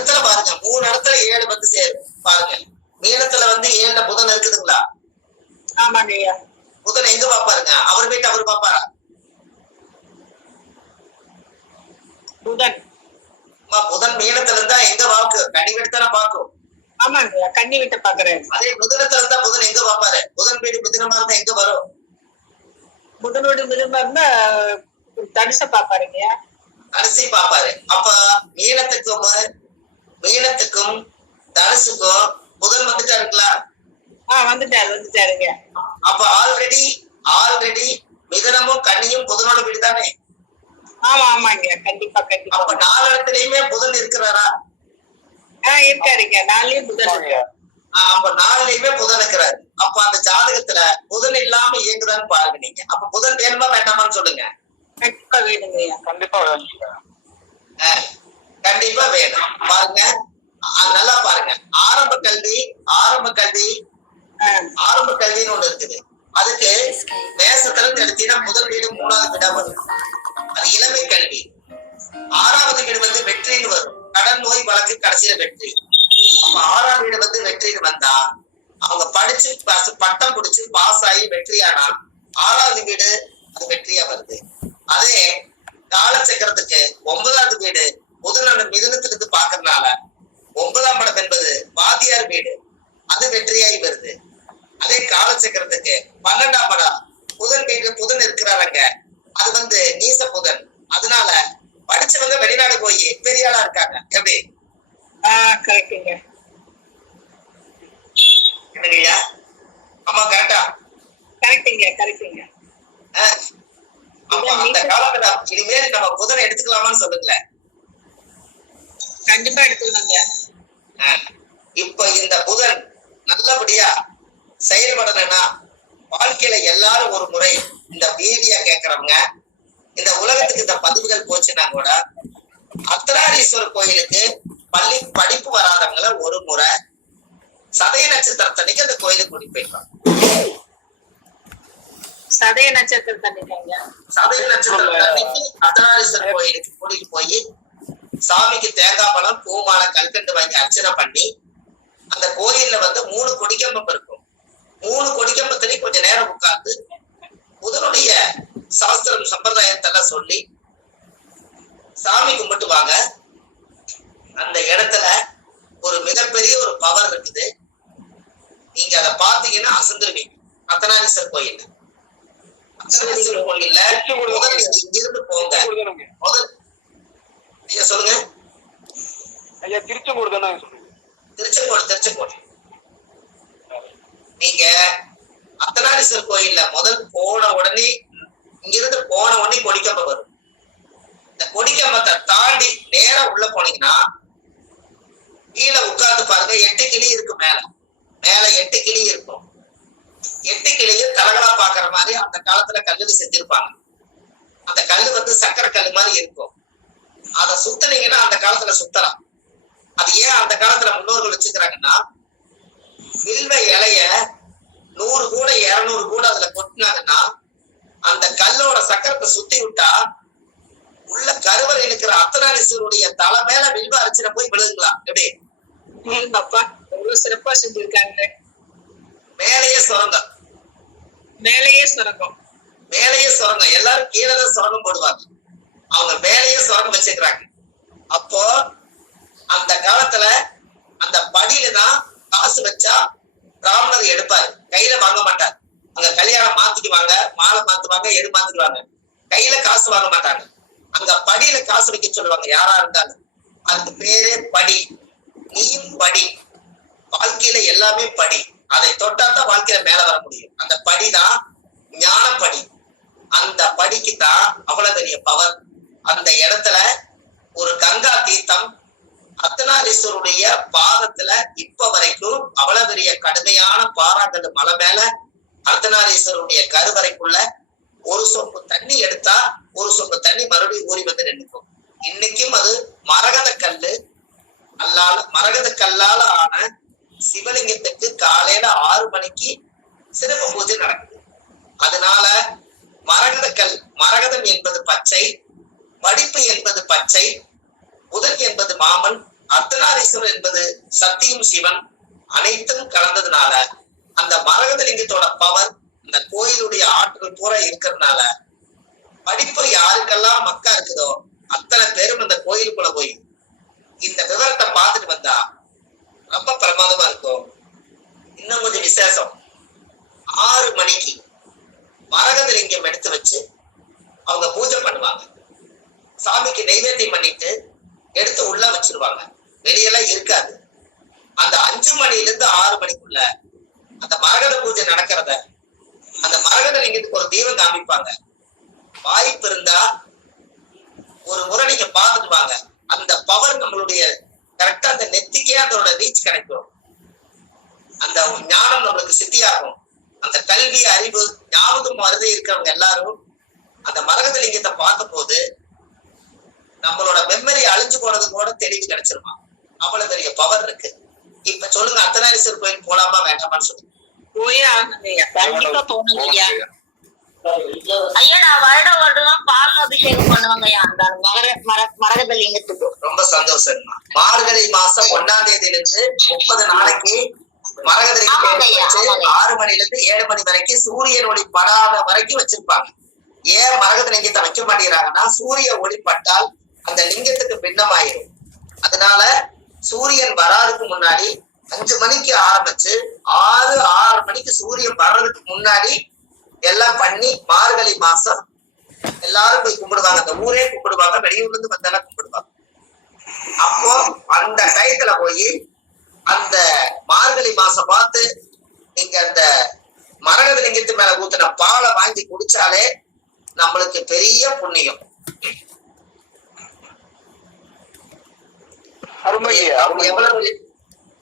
இடத்துல பாருங்க, 3 இடத்துல 7 வந்து சேரும் பாருங்க. மீனத்துல வந்து 7ல புதன் இருக்குதுங்களா? ஆமாங்க ஐயா. புதன் எங்க பாப்பாருங்க? அவர் வீட்டு அவர் பாப்பாரா? புதன் புதன் மீனத்துல இருந்தா எங்க வாக்கு? கன்னி வீடு தானே பாக்கும். ஆமாங்க, கன்னி வீட்டை பாக்குறேன். அதே புதனத்துல இருந்தா புதன் எங்க பாப்பாரு? புதன் வீடு மிதுனமா இருந்தா எங்க வரும்? புதனோட மிதுனமா இருந்தா தனுச பாப்பாருங்க. தனுசை பாப்பாரு. அப்ப மீனத்துக்கும் தனுசுக்கும் புதன் வந்துட்டாருங்களா? வந்துட்டாருங்க. அப்ப ஆல்ரெடி மிதுனமும் கன்னியும் புதனோட வீடு தானே? ஆமாங்க, கண்டிப்பா. அப்ப 4 இடத்துலயுமே புதன் இருக்கிறாரா? இருக்காருங்க, 4லயும் புதன். அப்ப 4லயுமே புதன் இருக்கிறாரு. அப்ப அந்த ஜாதகத்துல புதன் இல்லாம இயங்குதான்னு பாருங்க நீங்க. அப்ப புதன் வேணுமா வேண்டாமான்னு சொல்லுங்க. கண்டிப்பா வேணுங்க. கண்டிப்பா வேணும். பாருங்க, நல்லா பாருங்க. ஆரம்ப கல்வின்னு ஒண்ணு இருக்குது. அதுக்கு மேசத்துல இருந்து எடுத்தீங்கன்னா முதல் வீடு 3வது வீடா வரும். அது இளமை கல்வி. 6வது வீடு வந்து வெற்றின்னு வரும். கடன் நோய் வழக்கு கடைசியில வெற்றி. அப்ப 6ஆம் வீடு வந்து வெற்றின்னு வந்தா அவங்க படிச்சு பட்டம் பிடிச்சு பாஸ் ஆகி வெற்றியானா 6வது வீடு அது வெற்றியா வருது. அதே காலச்சக்கரத்துக்கு 9வது வீடு புதனோட மிதுனத்திலிருந்து பாக்குறதுனால 9ஆம் இடம் என்பது வாதியார் வீடு, அது வெற்றியாகி வருது. அதே காலச்சக்கரத்துக்கு 12ஆம் இடம் புதன் இருக்கிறாருங்க, அது வந்து நீச புதன். அதனால படிச்சவங்க வெளிநாடு போய் பெரிய ஆளா இருக்காங்க. எப்படி? கரெக்டுங்க. என்னங்கய்யா? ஆமா, கரெக்டா? கரெக்டுங்க. அந்த காலத்துல இனிமேல் நம்ம புதனை எடுத்துக்கலாமான்னு சொல்லுங்களேன். கண்டிப்பா எடுத்துக்கலாங்க. இப்ப இந்த புதன் நல்லபடியா செயல்படணும்னா வாழ்க்கையில எல்லாரும் ஒரு முறை இந்த வீடியோ கேட்கறவங்க, இந்த உலகத்துக்கு இந்த பதிவுகள் போச்சுன்னா கூட அர்த்தநாரீஸ்வரர் கோயிலுக்கு படிப்பு வராதவங்களை ஒரு முறை சதய நட்சத்திரத்தன்னைக்கு அந்த கோயிலுக்கு கூட்டிட்டு போயிடலாம். சதய நட்சத்திரத்தன்னைக்கு அர்த்தநாரீஸ்வரர் கோயிலுக்கு கூட்டிட்டு போய் சாமிக்கு தேங்காய் பழம் பூமாலை கல்கண்டு வாங்கி அர்ச்சனை பண்ணி அந்த கோயில்ல வந்து 3 கொடிக்கம்பம் இருக்கும். 3 கொடிக்கம்பத்திலையும் கொஞ்ச நேரம் உட்கார்ந்து புதனுடைய சாஸ்திரம் சம்பிரதாயத்தெல்லாம் சொல்லி சாமி கும்பிட்டு வாங்க. அந்த இடத்துல ஒரு மிகப்பெரிய ஒரு பவர் இருக்குது. நீங்க அதை பாத்தீங்கன்னா அசந்துருவீங்க. அர்த்தநாரீஸ்வரர் கோயில் கோயில்ல இங்கிருந்து போங்க. முதல் ஐயா சொல்லுங்க. திருச்செங்கோடு. நீங்க அர்த்தநாரீஸ்வரர் கோயில்ல முதல் இங்கிருந்து போன உடனே கொடிக்கம்பம் வரும். இந்த கொடிக்கம்பத்தை தாண்டி நேரா உள்ள போனீங்கன்னா கீழே உட்கார்ந்து பாருங்க, 8 கிளி இருக்கு. மேல 8 கிளி இருக்கும். 8 கிளியும் தலகளா பாக்குற மாதிரி அந்த காலத்துல கல்லுல செஞ்சிருப்பாங்க. அந்த கல்லு வந்து சக்கரை கல்லு மாதிரி இருக்கும். அதை சுத்தினீங்கன்னா அந்த காலத்துல சுத்தலாம். அது ஏன் அந்த காலத்துல முன்னோர்கள் வச்சுக்கிறாங்கன்னா, வில்வ இலைய 100 கூட 200 கூட அதுல கொட்டினாங்கன்னா அந்த கல்லோட சக்கரத்தை சுத்தி விட்டா உள்ள கருவறை இருக்கிற அர்த்தநாரீஸ்வரருடைய தலை மேல வில்வ அர்ச்சனை போய் விழுதுங்களா? எப்படி? சிறப்பா செஞ்சிருக்காங்க. மேலேயே சுரங்கம். எல்லாரும் கீழதான் சுரங்கம் போடுவாங்க. அவங்க மேலேயே சுரங்கம் வச்சுக்கிறாங்க. அப்போ அந்த காலத்துல அந்த படியில தான் காசு வச்சா பிராமணர் எடுப்பாரு, கையில வாங்க மாட்டார். அங்க கல்யாணம் மாத்திக்குவாங்க, மாலை மாத்துவாங்க, எடு மாத்திக்குவாங்க, கையில காசு வாங்க மாட்டாங்க. அங்க படியில காசு வைக்க சொல்லுவாங்க யாரா இருந்தாலும். அதுக்கு பேரே படி. நீயும் படி. வாழ்க்கையில எல்லாமே படி. அதை தொட்டாதான் வாழ்க்கையில மேல வர முடியும். அந்த படிதான் ஞானப்படி. அந்த படிக்கு தான் அவ்வளவு பெரிய பவர். அந்த இடத்துல ஒரு கங்கா தீர்த்தம் அர்த்தநாரீஸ்வரருடைய பாதத்துல இப்ப வரைக்கும் அவ்வளவு பெரிய கடுமையான பாறாங்கல் மலை மேல அர்த்தநாரீஸ்வரருடைய கருவறைக்குள்ள ஒரு சொம்பு தண்ணி எடுத்தா ஒரு சொம்பு தண்ணி மறுபடியும் ஊறி வந்து நின்றுக்கும். இன்னைக்கும் அது மரகத கல்லால ஆன சிவலிங்கத்துக்கு காலையில 6 மணிக்கு சிறப்பு பூஜை நடக்குது. அதனால மரகதம் என்பது பச்சை, படிப்பு என்பது பச்சை, புதன் என்பது மாமன், அர்த்தநாரீஸ்வரர் என்பது சக்தியும் சிவன் அனைத்தும் கலந்ததுனால அந்த மரகத லிங்கத்தோட பவர் இந்த கோயிலுடைய ஆற்றல் பூரா இருக்கிறதுனால படிப்பு யாருக்கெல்லாம் மக்கா இருக்குதோ அத்தனை பேரும் இந்த கோயிலுக்குள்ள போய் இந்த விவரத்தை பார்த்துட்டு வந்தா ரொம்ப பிரமாதமா இருக்கும். இன்னும் கொஞ்சம் விசேஷம், 6 மணிக்கு மரகத லிங்கம் எடுத்து வச்சு அவங்க பூஜை பண்ணுவாங்க. சாமிக்கு நைவேத்தியம் பண்ணிட்டு எடுத்து உள்ள வச்சிருவாங்க, வெளியெல்லாம் இருக்காது. அந்த 5 மணில இருந்து 6 மணிக்குள்ள அந்த மரகத பூஜை நடக்கிறத அந்த மரகத லிங்கத்துக்கு ஒரு தீபம் காமிப்பாங்க. வாய்ப்பு இருந்தா ஒரு முறை நீங்க பார்த்துட்டு வாங்க. அந்த பவர் நம்மளுடைய கரெக்டா அந்த நெத்திக்கே அதோட ரீச் கிடைக்கும். அந்த ஞானம் நம்மளுக்கு சித்தியாகும். அந்த கல்வி அறிவு ஞாபகம் மருதி இருக்கிறவங்க எல்லாரும் அந்த மரகத லிங்கத்தை பார்க்கும் போது நம்மளோட மெமரி அழிஞ்சு போனது கூட தெளிவு கிடைச்சிருமா. அவ்வளவு பெரிய பவர் இருக்கு. இப்ப சொல்லுங்க, அர்த்தநாரீஸ்வரர் கோயில் போலாமா வேண்டாமான்னு சொல்லுங்க. போயே ஆகணுங்கய்யா, கண்டிப்பா போகணுங்கய்யா. ஐயா நான் வருடம் பால் அபிஷேகம் பண்ணுவாங்கய்யா அந்த மரகத லிங்கத்துக்கு. ரொம்ப சந்தோஷம்மா. மார்கழி மாசம் 1ஆம் தேதியில இருந்து 30 நாளைக்கு மரகத லிங்கத்தை வச்சு 6 மணில இருந்து 7 மணி வரைக்கும் சூரியன் ஒளி படாத வரைக்கும் வச்சிருப்பாங்க. ஏன் மரகத லிங்கத்தை வைக்க மாட்டேங்கிறாங்கன்னா, சூரிய ஒளி பட்டால் அந்த லிங்கத்துக்கு பின்னமாயிரும். அதனால சூரியன் வராதுக்கு முன்னாடி 5 மணிக்கு ஆரம்பிச்சு 6 மணிக்கு சூரியன் வர்றதுக்கு முன்னாடி எல்லாம் பண்ணி மார்கழி மாசம் எல்லாரும் போய் கும்பிடுவாங்க. அந்த ஊரே கும்பிடுவாங்க, வெளியூர்ல இருந்து வந்தெல்லாம் கும்பிடுவாங்க. அப்போ அந்த டயத்துல போய் அந்த மார்கழி மாசம் பார்த்து நீங்க அந்த மரகத லிங்கத்து மேல ஊத்துன பாலை வாங்கி குடிச்சாலே நம்மளுக்கு பெரிய புண்ணியம். எவ்வளவு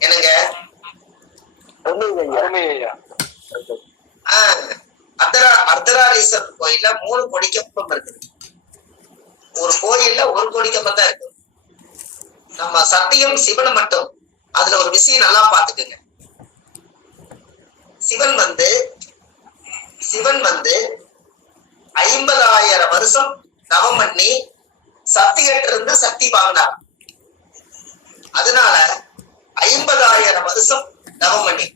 என்னங்க அர்த்தநாரீஸ்வரர் கோயில்ல 3 கொடிக்கம்பம் இருக்குது. ஒரு கோயில்ல 1 கொடிக்கம்பம் தான் இருக்கு. நம்ம சத்தியம் சிவன் மட்டும் அதுல ஒரு விஷயம் நல்லா பாத்துக்குங்க. சிவன் வந்து 50,000 வருஷம் தவம் பண்ணி சக்திகிட்ட இருந்து சக்தி வாங்கினார். அதனால 50,000 வருஷம் தவம் பண்ணி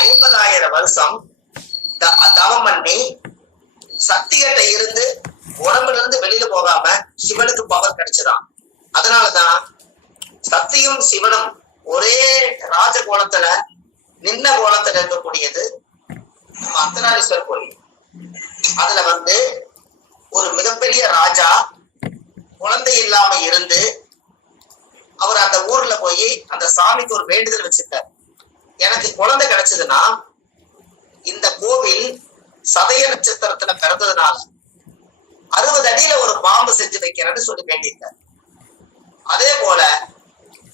50,000 வருஷம் தவம் பண்ணி சக்திகிட்ட இருந்து உடம்புல இருந்து வெளியில போகாம சிவனுக்கு பவர் கிடைச்சதான். அதனாலதான் சக்தியும் சிவனும் ஒரே ராஜ கோலத்துல நின்ன கோலத்துல இருக்கக்கூடியது நம்ம அர்த்தநாரீஸ்வரர் கோயில். அதுல வந்து ஒரு மிகப்பெரிய ராஜா குழந்தை இல்லாம இருந்து அவர் அந்த ஊர்ல போய் அந்த சாமிக்கு ஒரு வேண்டுதல் வச்சிருக்காரு. எனக்கு குழந்தை கிடைச்சதுன்னா இந்த கோவில் சதய நட்சத்திரத்துல பிறந்ததுனால 60 அடியில ஒரு பாம்பு செஞ்சு வைக்கிறேன்னு சொல்லி வேண்டியிருக்காரு. அதே போல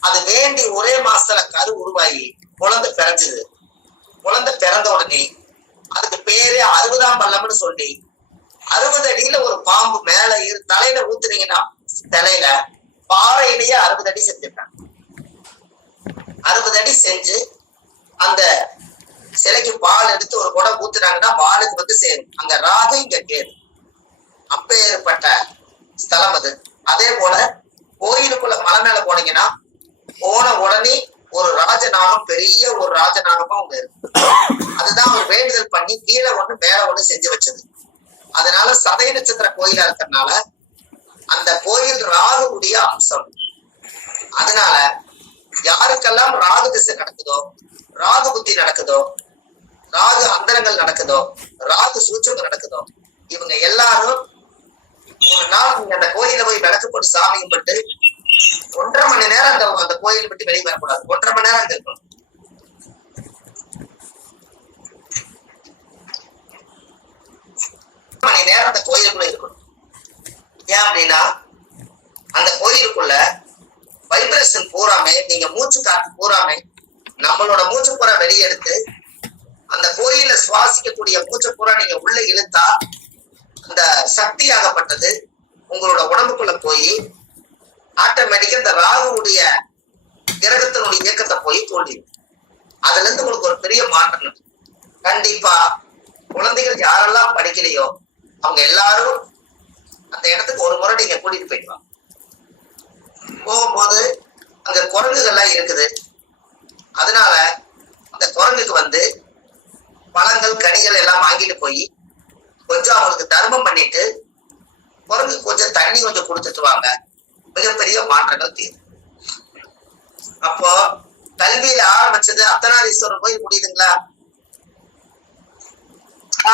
அது வேண்டி ஒரே மாசத்துல கரு உருவாகி குழந்தை பிறந்தது. குழந்தை பிறந்த உடனே அதுக்கு பேரு 60ஆம் பல்லம்னு சொல்லி 60 அடியில ஒரு பாம்பு மேல தலையில ஊத்துனீங்கன்னா தலையில பாறையிலேயே 60 அடி செஞ்சிருக்காங்க. 60 அடி செஞ்சு அந்த சிலைக்கு பால் எடுத்து ஒரு குடம் ஊத்துனாங்கன்னா பாலுக்கு வந்து சேரும். அங்க ராகு இங்க கேது, அப்பேற்பட்ட ஸ்தலம் அது. அதே போல கோயிலுக்குள்ள மலை மேல போனீங்கன்னா போன உடனே ஒரு ராஜநாகம், பெரிய ஒரு ராஜநாகமா அங்க இருக்கு. அதுதான் ஒரு வேண்டுதல் பண்ணி கீழே ஒண்ணு மேல ஒண்ணு செஞ்சு வச்சது. அதனால சதய நட்சத்திர கோயிலா இருக்கிறதுனால அந்த கோயில் ராகுடைய அம்சம். அதனால யாருக்கெல்லாம் ராகு திசை நடக்குதோ, ராகு புத்தி நடக்குதோ, ராகு அந்தரங்கள் நடக்குதோ, ராகு சூட்சம் நடக்குதோ, இவங்க எல்லாரும் ஒரு நாள் நீங்க அந்த கோயில போய் விளக்கு போட்டு சாமி கும்பிட்டு 1.5 மணி நேரம் அந்த கோயிலை விட்டு வெளியே வரக்கூடாது. 1.5 மணி நேரம் அங்க இருக்கணும். மணி நேரம் அந்த கோயிலுக்குள்ள இருக்கணும். ஏன் அப்படின்னா அந்த கோயிலுக்குள்ள வைப்ரேஷன் பூராமே, நீங்க மூச்சு காத்து பூராமே நம்மளோட மூச்சு பூரா வெளியெடுத்து அந்த கோயில சுவாசிக்கக்கூடிய மூச்சு பூரா நீங்க உள்ள இழுத்தா அந்த சக்தியாகப்பட்டது உங்களோட உடம்புக்குள்ள போய் ஆட்டோமேட்டிக்கா இந்த ராகுடைய கிரகத்தினுடைய இயக்கத்தை போய் தோண்டிடும். அதுல இருந்து உங்களுக்கு ஒரு பெரிய மாற்றம். கண்டிப்பா குழந்தைகள் யாரெல்லாம் படிக்கலையோ அவங்க எல்லாரும் அந்த இடத்துக்கு ஒரு முறை நீங்க கூட்டிட்டு போயிடுவாங்க. போகும்போது அங்க குரங்குகள்லாம் இருக்குது. அதனால அந்த குரங்குக்கு வந்து பழங்கள் கனிகள் எல்லாம் வாங்கிட்டு போய் கொஞ்சம் அவங்களுக்கு தர்மம் பண்ணிட்டு குரங்கு கொஞ்சம் தண்ணி கொஞ்சம் கொடுத்துட்டு வாங்க, மிகப்பெரிய மாற்றங்கள் தீரும். அப்போ கல்வியில ஆரம்பிச்சது அர்த்தநாரீஸ்வரர் கோயில் முடியுதுங்களா?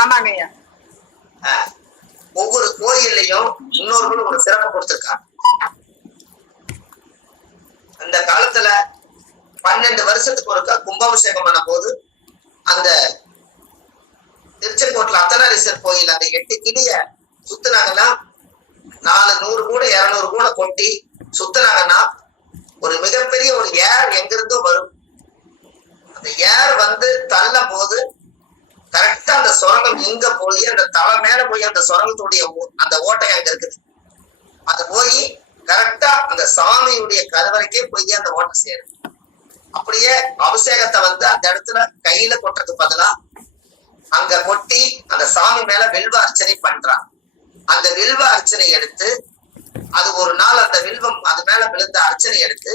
ஆமாங்க ஐயா. ஒவ்வொரு கோயில்லையும் இன்னொருவரும் ஒரு சிறப்பு கொடுத்திருக்காங்க. அந்த காலத்துல 12 வருஷத்துக்கு ஒருக்கா கும்பாபிஷேகம் பண்ண போது அந்த திருச்செங்கோட்டுல அர்த்தநாரீஸ்வரர் கோயில் அந்த 8 கிளிய சுத்தினாங்கன்னா 400 கூட 200 கூட கொட்டி சுத்தினாங்கன்னா ஒரு மிகப்பெரிய ஒரு ஏர் எங்கிருந்தோ வரும். அந்த ஏர் வந்து தள்ளும் போது கரெக்டா அந்த சுரங்கம் எங்க போய் அந்த தலை மேல போய் அந்த சுரங்கத்துடைய அந்த ஓட்டை அங்க இருக்குது. அது போய் கரெக்டா அந்த சாமியுடைய கருவறைக்கே போய் அந்த ஓட்டை சேரும். அப்படியே அபிஷேகத்தை வந்து அந்த இடத்துல கையில கொட்டுறதுக்கு பதிலா அங்க கொட்டி அந்த சாமி மேல வில்வ அர்ச்சனை பண்றான். அந்த வில்வ அர்ச்சனை எடுத்து அது ஒரு நாள் அந்த வில்வம் அது மேல விழுந்த அர்ச்சனை எடுத்து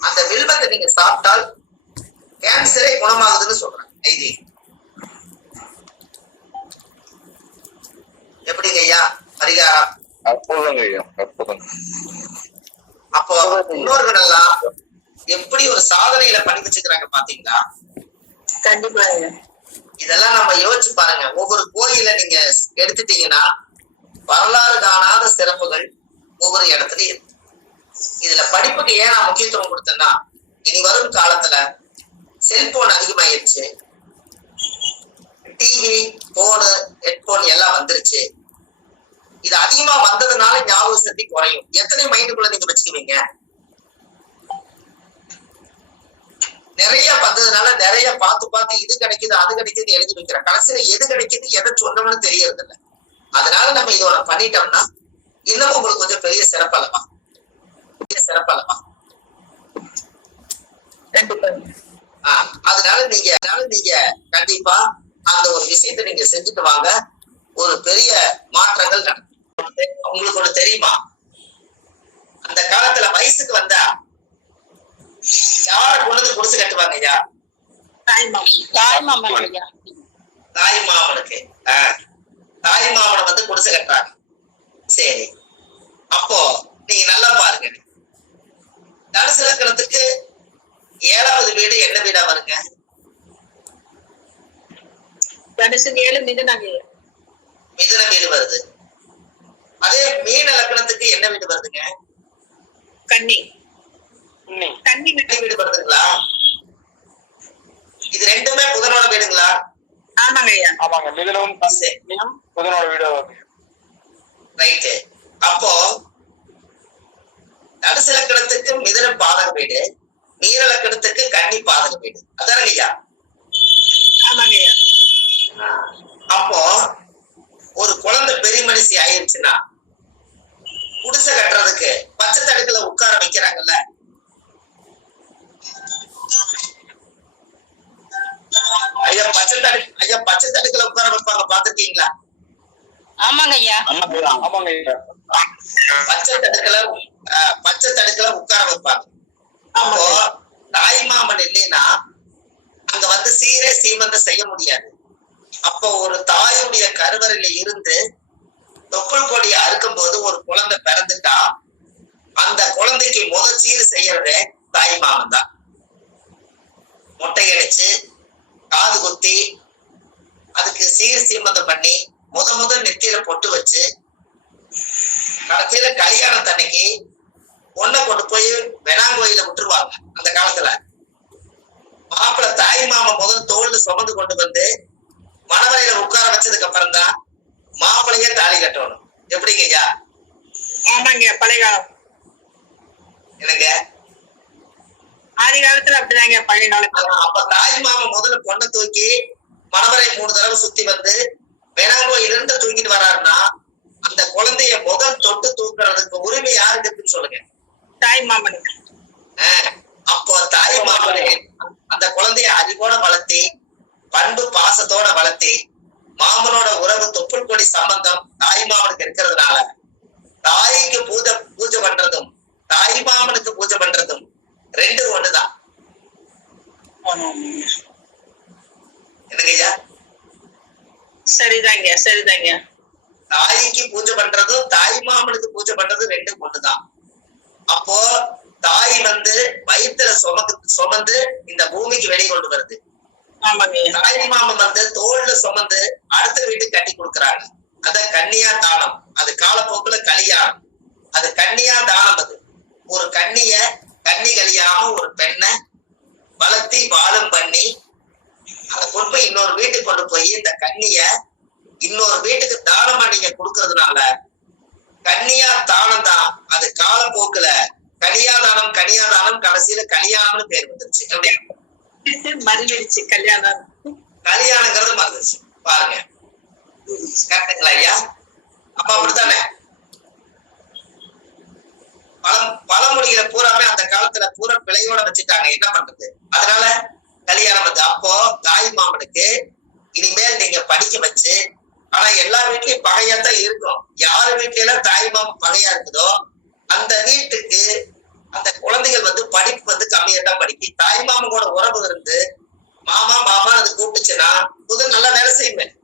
அந்த வில்வத்தை நீங்க சாப்பிட்டால் கேன்சரே குணமாகுதுன்னு சொல்றேன். ஐதி எப்படிங்க ஐயா பரிகாரம்? அற்புதங்க ஐயா, அற்புதம். அப்போ முன்னோர்கள் எல்லாம் எப்படி ஒரு சாதனையில பண்ணி வச்சுக்கிறாங்க பாத்தீங்களா? கண்டிப்பா ஐயா. இதெல்லாம் நம்ம யோசிச்சு பாருங்க. ஒவ்வொரு கோயில நீங்க எடுத்துட்டீங்கன்னா வரலாறு காணாத சிறப்புகள் ஒவ்வொரு இடத்துலயும் இருக்கு. இதுல படிப்புக்கு ஏன் நான் முக்கியத்துவம் கொடுத்தேன்னா, இனி வரும் காலத்துல செல்போன் அதிகமாயிருச்சு, டிவி, போனு, ஹெட்போன் எல்லாம் வந்துருச்சு. இது அதிகமா வந்ததுனால ஞாபக சக்தி குறையும். எத்தனை மைண்டுக்குள்ள நீங்க வச்சுக்குவீங்க? நிறைய வந்ததுனால நிறைய பார்த்து இது கிடைக்குது அது கிடைக்குது எழுதி வைக்கிற கடைசியில எது கிடைக்குது எதை சொன்னோம்னு தெரியறது இல்லை. அதனால நம்ம இதோட பண்ணிட்டோம்னா இன்னமும் உங்களுக்கு கொஞ்சம் பெரிய சிறப்பல்லவா? அதனால நீங்க கண்டிப்பா அந்த ஒரு விஷயத்தை நீங்க செஞ்சுட்டு வாங்க. ஒரு பெரிய மாற்றங்கள் நடக்கும். உங்களுக்கு ஒண்ணு தெரியுமா? அந்த காலத்துல வயசுக்கு வந்தா யார கொண்டு குடிசை கட்டுவாங்க ஐயா? தாய் மாமனுக்கு தாய் மாமனை வந்து குடிசை கட்டுறாங்க. சரி, அப்போ நீங்க நல்லா பாருங்க. தனுசு லக்னத்துக்கு 7வது வீடு என்ன வீடா வருங்க? தனுசு 7 மிதுன வீடு வருது. அதே மீன லக்னத்துக்கு என்ன வீடு வருதுங்க? கன்னி வீடு வருதுங்களா? இது ரெண்டுமே புதனோட வீடுங்களா? ஆமாங்க ஐயா. ஆமாங்க, மிதுனம் புதனோட வீடு. ரைட்டு. அப்போ தனுசு லக்னத்துக்கு மிதுனம் பாதக வீடு, மீன லக்னத்துக்கு கன்னி பாதக வீடு. அதானங்க ஐயா? ஆமாங்க ஐயா. அப்போ ஒரு குழந்தை பெரிய மனுஷி ஆயிருச்சுன்னா குடிசை கட்டுறதுக்கு பச்சை தடுக்குல உட்கார வைக்கிறாங்கல்ல, ஐயா பச்சை தடுக்குல உட்கார வைப்பாங்க, பாத்துருக்கீங்களா? ஆமாங்க ஐயா. ஆமாங்க ஐயா. பச்சை தடுக்குல உட்கார வைப்பாங்க. அப்போ தாய் மாமன் இல்லைன்னா அங்க வந்து சீரே சீமந்தம் செய்ய முடியாது. அப்போ ஒரு தாயுடைய கருவறையில இருந்து தொப்புள் கொடியை அறுக்கும் போது ஒரு குழந்தை பிறந்துட்டா அந்த குழந்தைக்கு முதல் சீர் செய்யறதே தாய் மாமன் தான். முட்டை அடிச்சு காது குத்தி அதுக்கு சீர் சீமந்தம் பண்ணி முதல் நெத்தியில பொட்டு வச்சு கடைசியில கல்யாணத்தன்னைக்கு பொண்ணை கொண்டு போய் வெணாங்கோயில விட்டுருவாங்க. அந்த காலத்துல மாப்பிள்ளை தாய் மாமன் முதல் தோல்ல சுமந்து கொண்டு வந்து மணவரையில உட்கார வச்சதுக்கு அப்புறம் தான் மாப்பிள்ளையே தாலி கட்டணும். எப்படிங்க ஐயா? ஆமாங்க, பழைய காலம். என்னங்க ஆதி காலத்துல அப்படிதாங்க, பழைய காலத்துல. அப்ப தாய் மாமன் முதல்ல பொண்ணை தூக்கி மணவரை 3 தடவை சுத்தி வந்து வேணாங்கோயில இருந்து தூக்கிட்டு வராருன்னா அந்த குழந்தைய முதல் தொட்டு தூக்குறதுக்கு உரிமை யாருக்கு இருக்குன்னு சொல்லுங்க? தாய் மாமனுக்கு. அப்போ தாய் மாமனே அந்த குழந்தைய அறிவோட வளர்த்தி பண்பு பாசத்தோட வளர்த்தி மாமனோட உறவு தொப்புள் கொடி சம்பந்தம் தாய் மாமனுக்கு இருக்கிறதுனால தாய்க்கு பூஜை பண்றதும் தாய் மாமன் பூஜை பண்றதும் ரெண்டு ஒண்ணுதான். என்னங்க ஐயா? சரிதாங்க சரிதாங்க. தாய்க்கு பூஜை பண்றதும் தாய் மாமனுக்கு பூஜை பண்றதும் ரெண்டு ஒண்ணுதான். அப்போ தாய் வயிற்றுல சுமந்து இந்த பூமிக்கு வெளியே கொண்டு வருது. தாய் மாமன் தோல்ல சுமந்து அடுத்த வீட்டுக்கு கட்டி கொடுக்குறாங்க. அத கன்னியா தானம். அது காலப்போக்குல கல்யாணம். அது கன்னியா தானம். அது ஒரு கன்னி கல்யாம ஒரு பெண்ணை வளர்த்தி வாழும் பண்ணி அதை கொண்டு போய் இன்னொரு வீட்டுக்கு கொண்டு போய் இந்த கன்னிய இன்னொரு வீட்டுக்கு தானமா நீங்க கொடுக்கறதுனால கன்னியா தானம் தான். அது காலப்போக்குல கனியாதானம் கடைசியில கல்யாணம்னு பேர் வந்துருச்சு. மறுவிடுச்சு கல்யாணம். கல்யாணங்கிறது மறந்துச்சு பாருங்க. கரெக்டுங்களா ஐயா? அப்ப அப்படித்தானே பழமொழிகளை பூராமே அந்த காலத்துல பூரா பிழையோட வச்சுட்டாங்க. என்ன பண்றது? அதனால கல்யாணம் வந்து அப்போ தாய் மாமனுக்கு இனிமேல் நீங்க படிக்க வச்சு, ஆனா எல்லா வீட்லயும் பகையாத்தான் இருக்கும். யாரு வீட்ல எல்லாம் தாய் மாமன் பகையா இருக்குதோ அந்த வீட்டுக்கு அந்த குழந்தைகள் படிப்பு கம்மியா தான் படிக்கும். தாய் மாமன் கூட உறவு இருந்து மாமா அது கூப்பிட்டுச்சுன்னா புது நல்லா வேலை செய்வேன்.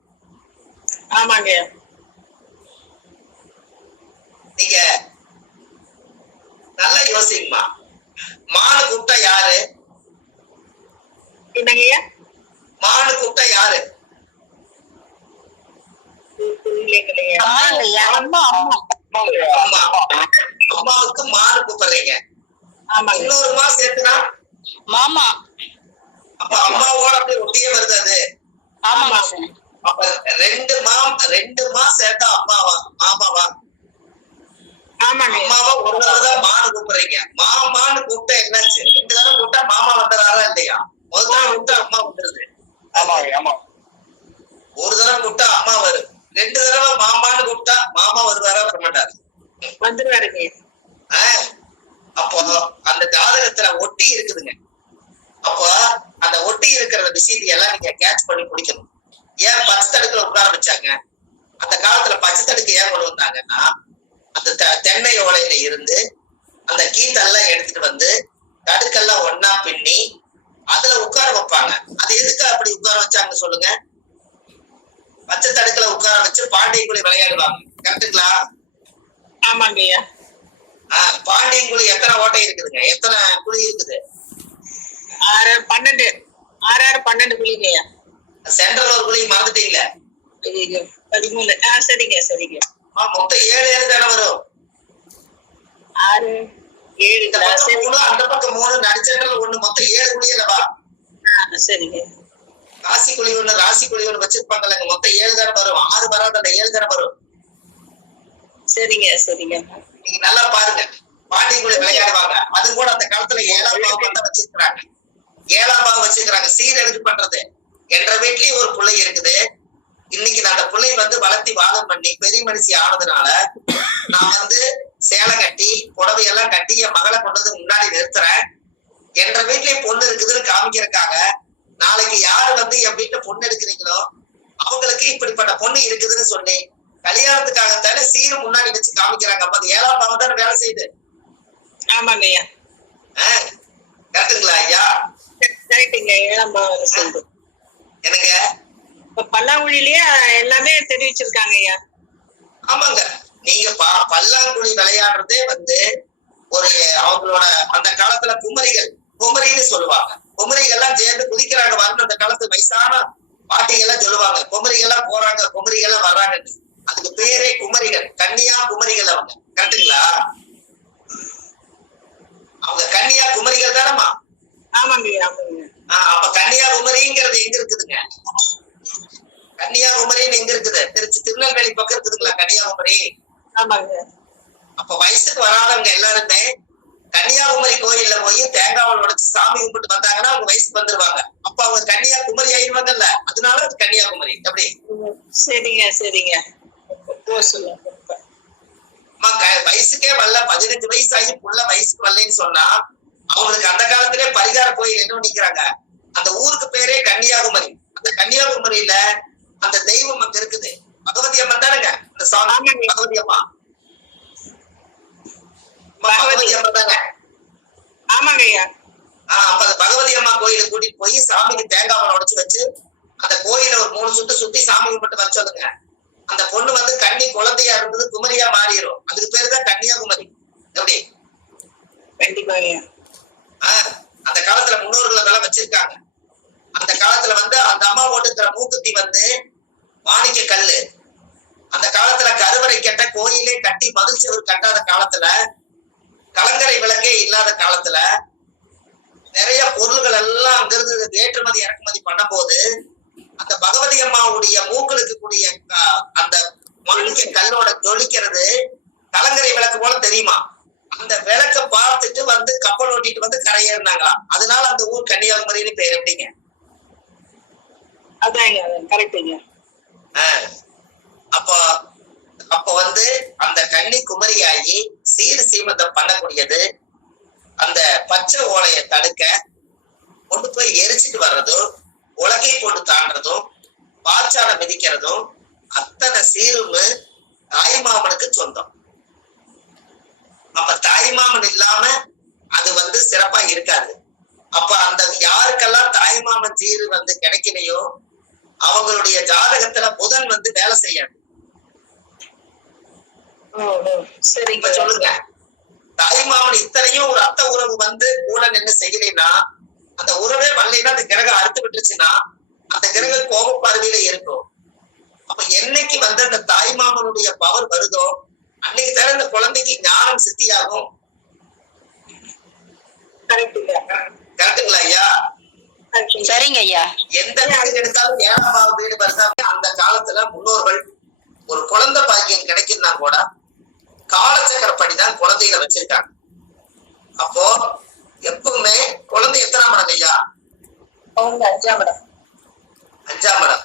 ஆமாங்க. நீங்க நல்லா யோசிங்கம்மா. மானு கூப்பிட்டா யாரு? என்னங்கய்யா? மானு கூப்பிட்டா யாரு? அம்மாவுக்கு மானு கூப்பிடுறீங்க. இன்னொரு மா சேர்த்துனா மாமா. அப்ப அம்மாவோட அப்படியே ஒட்டியே வருது அது. அப்ப ரெண்டு மா சேர்த்தா அம்மாவா மாமாவா? அம்மாவா ஒரு தடவை தான் மானு கூப்பிடுறீங்க. மாமான்னு கூப்பிட்டா என்னாச்சு? ரெண்டு தடவை கூப்பிட்டா மாமா வந்துடுறாரா இல்லையா? முதல் தடவை கூப்பிட்டா அம்மா வந்துருது. ஒரு தடவை கூப்பிட்டா அம்மா வரும். ரெண்டு தடவை மாமான்னு கூப்பிட்டா மாமா வருவாரா வர மாட்டாரு? வந்துருவாருங்க. அப்போ அந்த ஜாதகத்துல ஒட்டி இருக்குதுங்க. அப்போ அந்த ஒட்டி இருக்கிற விஷயத்தையெல்லாம் நீங்க கேட்ச் பண்ணி பிடிக்கணும். ஏன் பச்சை தடுக்குல உட்கார வச்சாங்க? அந்த காலத்துல பச்சை தடுக்கு ஏன் கொண்டு வந்தாங்கன்னா அந்த தென்னை ஓலையில இருந்து அந்த கீத்தெல்லாம் எடுத்துட்டு வந்து தடுக்கெல்லாம் ஒன்னா பின்னி அதுல உட்கார வைப்பாங்க. அது எதுக்கு அப்படி உட்கார வச்சாங்க சொல்லுங்க? பச்சை தடுக்கல உட்கார வச்சு பாண்டியங்குழி விளையாடுவாங்க. கரெக்டுங்களா? ஆமாங்கய்யா. பாண்டியங்குழி எத்தனை ஓட்டை இருக்குதுங்க? எத்தனை குழி இருக்குது? 12 குழிங்கய்யா. சென்ட்ரல் ஒரு குழி மறந்துட்டீங்களே? 13. சரிங்க சரிங்க. மொத்தம் 7 தானே வரும். 6 7 அந்த பக்கம் 3 நடுச்சென்ட்ரல் 1 மொத்தம் 7 குழி அல்லவா? சரிங்க. ராசி குழி 1 ராசி குழி 1 வச்சிருப்பாங்கல்ல, மொத்தம் 7 தானே வரும். 6 வராது, 7 தானே வரும். சரிங்க சரிங்க. நீங்க நல்லா பாருங்க. பாண்டியங்குழி விளையாடுவாங்க. அது கூட அந்த காலத்துல 7ஆம் பாவம் தான் வச்சிருக்கிறாங்க. 7ஆம் பாவம் வச்சிருக்கிறாங்க சீரழிவு பண்றது. என்ற வீட்லயும் ஒரு பிள்ளை இருக்குது. இன்னைக்கு நான் அந்த பிள்ளை வளர்த்தி வாதம் பண்ணி பெரிய மனுஷி ஆனதுனால நான் சேலை கட்டி புடவையெல்லாம் கட்டி என் மகளை கொண்டு முன்னாடி நிறுத்துறேன். என்ற வீட்லயும் பொண்ணு இருக்குதுன்னு காமிக்கிறதுக்காக நாளைக்கு யாரு என் வீட்டுல பொண்ணு எடுக்கிறீங்களோ அவங்களுக்கு இப்படிப்பட்ட பொண்ணு இருக்குதுன்னு சொல்லி கல்யாணத்துக்காகத்தானே சீரு முன்னாடி வச்சு காமிக்கிறாங்க. அப்ப அது 7ஆம் பாவம் தானே வேலை செய்யுது. ஆமாங்க ஐயா. கரெக்டுங்களா ஐயா? கரெக்டுங்க. 7ஆம் பாவம் செய்யுது. எனக்கு பல்லாங்குழிலேயே எல்லாமே தெரிவிச்சிருக்காங்க ஐயா. ஆமாங்க. நீங்க பல்லாங்குழி விளையாடுறதே ஒரு அவங்களோட அந்த காலத்துல குமரின்னு சொல்லுவாங்க. குமரிகள்லாம் சேர்ந்து குதிக்கிறாங்க வரணும். அந்த காலத்து வயசான பாட்டிகள்லாம் சொல்லுவாங்க குமரிகள்லாம் போறாங்க குமரிகள்லாம் வர்றாங்க. அதுக்கு பேரே குமரிகள். கன்னியா குமரிகள் அவங்க. கரெக்டுங்களா? அவங்க கன்னியா குமரிகள் தானம்மா? ஆமாங்க ஆமாங்க. அப்ப கன்னியாகுமரிங்கிறது எங்க இருக்குதுங்க? கன்னியாகுமரின்னு எங்க இருக்குது? திருநெல்வேலி பக்கம் இருக்குதுங்களா கன்னியாகுமரி? ஆமாங்க. அப்ப வயசுக்கு வராதவங்க எல்லாருமே கன்னியாகுமரி கோயில்ல போய் தேங்காய் உடைச்சு சாமி கும்பிட்டு வந்தாங்கன்னா அவங்க வயசுக்கு வந்துருவாங்க. அப்ப அவங்க கன்னியாகுமரி ஆயிடுவாங்கல்ல. அதனால அது கன்னியாகுமரி. எப்படி? சரிங்க சரிங்க. வயசுக்கே வரல 15 வயசு ஆகி புள்ள வயசுக்கு வரலன்னு சொன்னா அவங்களுக்கு அந்த காலத்திலே பரிகார கோயில் என்ன பண்ணிக்கிறாங்க? அந்த ஊருக்கு பேரே கன்னியாகுமரி. அந்த கன்னியாகுமரியில அந்த தெய்வம் அங்க இருக்குது. பகவதி அம்மன் தானுங்க அந்த சாமி. பகவதி அம்மா தாங்க. அப்ப அந்த பகவதி அம்மா கோயிலுக்கு கூட்டிட்டு போய் சாமிக்கு தேங்காய் பழம் உடைச்சு வச்சு அந்த கோயில ஒரு 3 சுத்து சுத்தி சாமி கும்பிட்டு வர சொல்லுங்க. அந்த பொண்ணு வந்து கன்னி குழந்தையா இருந்தது குமரியா மாறிடும். அதுக்கு பேரு தான் கன்னியாகுமரி. எப்படி? கண்டிப்பா ஐயா. அந்த காலத்துல முன்னோர்கள் அதெல்லாம் வச்சிருக்காங்க. அந்த காலத்துல வந்து அந்த அம்மா போட்டுக்கிற மூக்குத்தி வந்து மாணிக்க கல்லு. அந்த காலத்துல கருவறை கட்ட கோயிலே கட்டி மதில் செவர் கட்டாத காலத்துல, கலங்கரை விளக்கே இல்லாத காலத்துல நிறைய பொருள்கள் எல்லாம் அங்கிருந்து ஏற்றுமதி இறக்குமதி பண்ணும் போது அந்த பகவதி அம்மாவுடைய மூக்களுக்கு கூடிய அந்த மாணிக்க கல்லோட ஜொலிக்கிறது கலங்கரை விளக்கு போல தெரியுமா? அந்த விளக்க பார்த்துட்டு வந்து கப்பல் ஓட்டிட்டு வந்து கரையேறினாங்களாம். அதனால அந்த ஊர் கன்னியாகுமரின்னு பேர். எப்படிங்க? அதான் கரெக்டுங்க. அப்ப வந்து அந்த கன்னி குமரியாகி சீர் சீமந்தம் பண்ணக்கூடியது அந்த பச்சை ஓலையை தடுக்க கொண்டு போய் எரிச்சிட்டு வர்றதும், உலகை போட்டு தாண்டதும், பாச்சால மிதிக்கிறதும் அத்தனை சீரும் தாய்மாமனுக்கு சொந்தம். அப்ப தாய்மாமன் இல்லாம அது வந்து சிறப்பா இருக்காது. அப்ப அந்த யாருக்கெல்லாம் தாய்மாமன் சீரு வந்து கிடைக்கலையோ அவங்களுடைய ஜாதகத்துல புதன் வந்து வேலை செய்யாது. இப்ப சொல்லுங்க, தாய்மாமன் இத்தனையும் ஒரு அத்தை உறவு வந்து கூட நின்று செய்யலைன்னா, அந்த உறவே வரலைன்னா அந்த கிரகம் அறுத்து விட்டுருச்சுன்னா அந்த கிரகம் கோப பார்வையில இருக்கும். அப்ப என்னைக்கு வந்து அந்த தாய்மாமனுடைய பவர் வருதோ அன்னைக்கு தானே இந்த குழந்தைக்கு ஞானம் சித்தியாகும். கரெக்டுங்களா ஐயா? சரிங்க ஐயா. எந்த வீடு எடுத்தாலும் 7ஆம் வீடு வருதா? அந்த காலத்துல முன்னோர்கள் ஒரு குழந்தை பாக்கியம் கிடைக்குன்னா கூட காலச்சக்கரப்படிதான் குழந்தைகளை வச்சிருக்காங்க. அப்போ எப்பவுமே குழந்தை எத்தனாம் இடம் ஐயா? 5ஆம் இடம். 5ஆம் இடம்.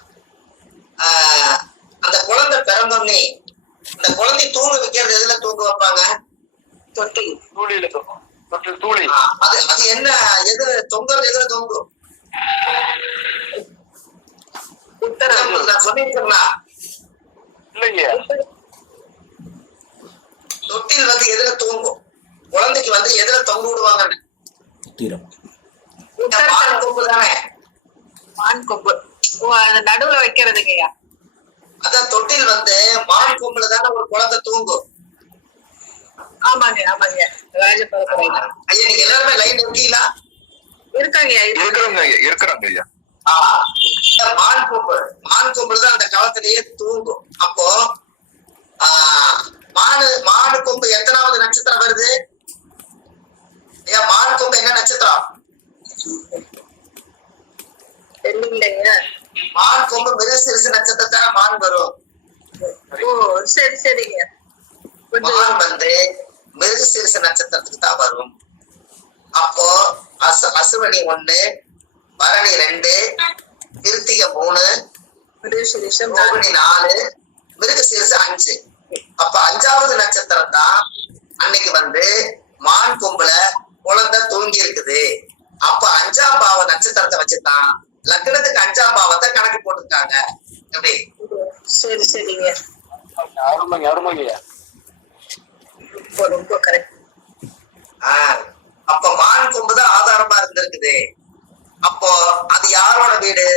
அந்த குழந்தை பிறந்தோடனே அந்த குழந்தை தூங்க வைக்கிறது எதுல தூங்க வைப்பாங்க? தொட்டில். தூளியில தூக்கும். தொட்டில் தூளி. அது என்ன, எது தொங்குறது? எதுல தொங்கும்? நான் சொல்லிருக்கேங்களா? இல்லைங்க. தொட்டில் வந்து எதுல தூங்கும்? குழந்தைக்கு வந்து எதுல தொங்க விடுவாங்கன்னு? மான் கொம்பு தானே? மான் கொம்பு. நடுவுல வைக்கிறதுங்கய்யா. அதான் தொட்டில் வந்து மான் கொம்புல தானே ஒரு குழந்தை தூங்கும். ஆமாங்க ஆமாங்க. ஐயா நீங்க எல்லாருமே லைன் இருக்கீங்களா? இருக்காங்க இருக்கிறாங்க ஐயா. மான் கொம்புல தான் அந்த காலத்திலேயே தூங்கும். அப்போ மானு கொம்பு எத்தனாவது நட்சத்திரம் வருது ஐயா? மான் கொம்பு என்ன நட்சத்திரம்? மான் கொம்பு மிருகசீரிஷ நட்சத்திரத்தை மான் வரும். சரி சரிங்க. மான் வந்து மிருகசீரிஷ நட்சத்திரத்துக்கு தான் வரும். அப்போ அசுவனி 1, பரணி 2, கிருத்திகை 3, ரோகிணி 4, மிருகசீரிஷ 5. அப்ப 5ஆவது நட்சத்திரம் தான் அன்னைக்கு வந்து மான் கொம்புல குழந்தை தூங்கி இருக்குது. அப்ப 5ஆம் பாவ நட்சத்திரத்தை வச்சுதான் லக்னத்துக்கு 5ஆம் பாவத்தை கணக்கு போட்டுருக்காங்க. எப்படி? சரி சரிங்க. ரொம்ப கரெக்ட். அப்ப மான் கொம்புதான் ஆதாரமா இருந்திருக்குது. அப்போ அது யாரோட வீடு?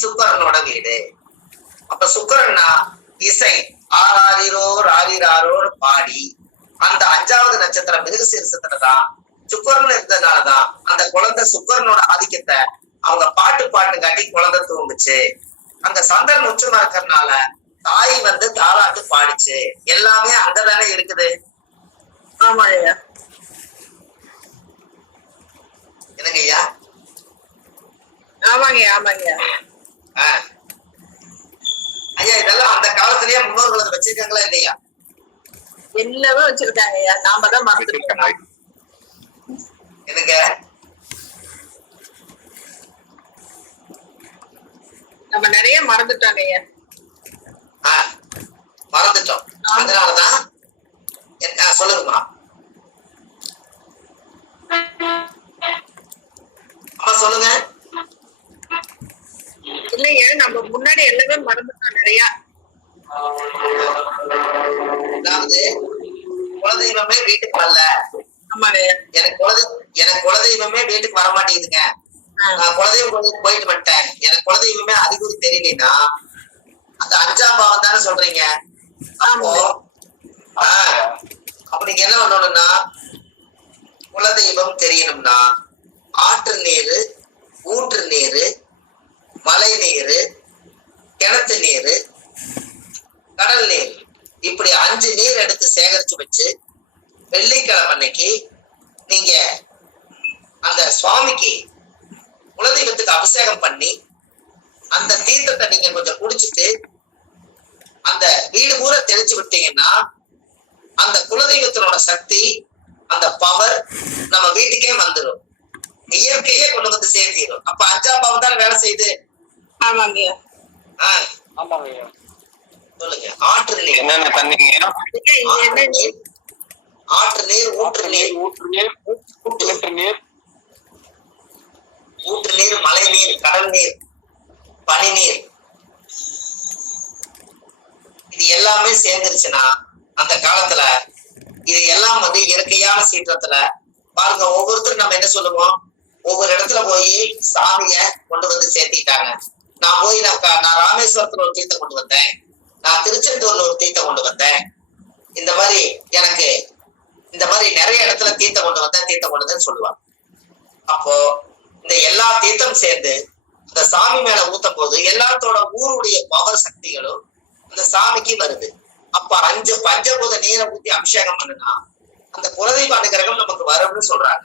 சுக்கிரனோட வீடு. அப்ப சுக்கிரன்னா இசை ஆராரிரோ ராரிராரோடு பாடி அந்த 5ஆவது நட்சத்திரம் மிருகசீரிஷத்துலதான் சுக்கிரன் இருந்ததுனாலதான் அந்த குழந்தை சுக்கிரனோட ஆதிக்கத்தை அவங்க பாட்டு காட்டி குழந்தை தூங்குச்சு. அங்க சந்திரன் உச்சமா இருக்கிறதுனால தாய் வந்து தாலாட்டு பாடிச்சு. எல்லாமே அங்கதானே இருக்குது. ஆமா ஐயா. என்னங்க ஐயா? ஆமாங்க ஆமாங்க. ஐயா இதெல்லாம் அந்த காலத்திலேயே முன்னோர்கள் வச்சிருக்காங்களா இல்லையா? எல்லாமே வச்சிருக்காங்க ஐயா. நாம தான் மறந்துட்டோம். என்னங்க? நம்ம நிறைய மறந்துட்டோங்க ஐயா. மறந்துட்டோம். அதனாலதான் சொல்லுங்கம்மா. அம்மா சொல்லுங்க. இல்லைங்க நம்ம முன்னாடி எல்லாமே மறந்துட்டோம் நிறைய. அதாவது குலதெய்வமே வீட்டுக்கு வரல. ஆமாங்க. எனக்கு குலதெய்வமே வீட்டுக்கு வர மாட்டேங்குதுங்க, நான் குலதெய்வம் கோயிலுக்கு போயிட்டு வந்துட்டேன், எனக்கு குலதெய்வமே அறிகுறி தெரியலன்னா அந்த 5ஆம் பாவம் தானே சொல்றீங்க. அப்போ அப்ப நீங்க என்ன பண்ணணும்னா, குலதெய்வம் தெரியணும்னா ஆற்று நீரு, ஊற்று நீரு, மழை நீரு, கிணத்து நீரு, கடல் நீர், இப்படி 5 நீர் எடுத்து சேகரிச்சு வச்சு வெள்ளிக்கிழமை அன்னைக்கு நீங்க அந்த சுவாமிக்கு குலதெய்வத்துக்கு அபிஷேகம் பண்ணி அந்த தீர்த்தத்தை நீங்க கொஞ்சம் குடிச்சிட்டு அந்த வீடு பூரா தெளிச்சு விட்டீங்கன்னா அந்த குலதெய்வத்தினோட சக்தி, அந்த பவர் நம்ம வீட்டுக்கே வந்துடும், இயற்கையே கொண்டு வந்து சேர்த்திடும். அப்ப 5ஆம் பாவம் தானே வேலை செய்யுது. ஆமாங்க. சொல்லுங்க. ஆற்று நீர் என்னென்ன தண்ணிங்க? ஆற்று நீர், ஊற்று நீர், ஊற்று நீர், மழை நீர், கடல் நீர், பனி நீர், இது எல்லாமே சேர்ந்துருச்சுன்னா அந்த காலத்துல இது எல்லாம் வந்து இயற்கையான சீற்றத்துல பாருங்க. ஒவ்வொருத்தரும் நம்ம என்ன சொல்லுவோம், ஒவ்வொரு இடத்துல போய் சாமிய கொண்டு வந்து சேர்த்திட்டாங்க. நான் போய் நான் ராமேஸ்வரத்துல ஒரு தீர்த்தம் கொண்டு வந்தேன், நான் திருச்செந்தூர்ல ஒரு தீர்த்தம் கொண்டு வந்தேன், இந்த மாதிரி எனக்கு இந்த மாதிரி நிறைய இடத்துல தீர்த்தம் கொண்டு வந்தேன்னு சொல்லுவாங்க. அப்போ இந்த எல்லா தீர்த்தம் சேர்ந்து இந்த சாமி மேல ஊத்தும் போது எல்லாத்தோட ஊருடைய பவர் சக்திகளும் அந்த சாமிக்கு வருது. அப்ப 5 பஞ்சபூத நீரை ஊத்தி அபிஷேகம் பண்ணுனா அந்த குலதெய்வ அனுகிரகம் நமக்கு வரும்னு சொல்றாங்க.